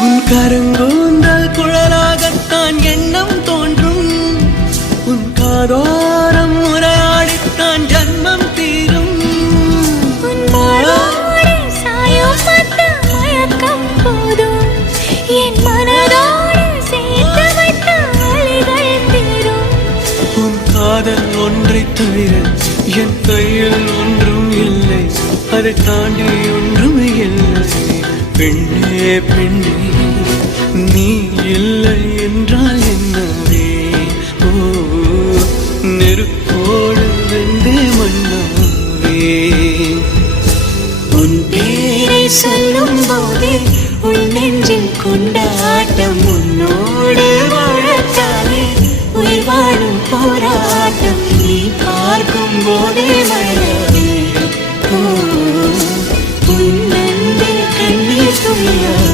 உன் கருங்கூந்தல் குழலாகத்தான் எண்ணம் தோன்றும். உன் காதோரம் உரையாடித்தான் ஜன்மம் தீரும். உன் மாளோடு சாயம் பார்த்த மயக்கம் போதும். என் மனதோடு சேர்த்து வைத்த வழிகள் தீரும். உன் காதல் ஒன்றை தவிர என் கையில் ஒன்றும் இல்லை. அதை தாண்டி ஒன்றும் இல்லை. பெண்ணே பெண்ணே நீ இல்லை என்றால் என்னவே? ஓ நெருப்போடு வெந்தே மண்ணாவே. உன் பேரை சொல்லும் போதே உன் நெஞ்சில் கொண்டாட்டம். உன்னோடு வாழத்தானே உயிர் வாழும் போராட்டம். நீ பார்க்கும் போதே மழை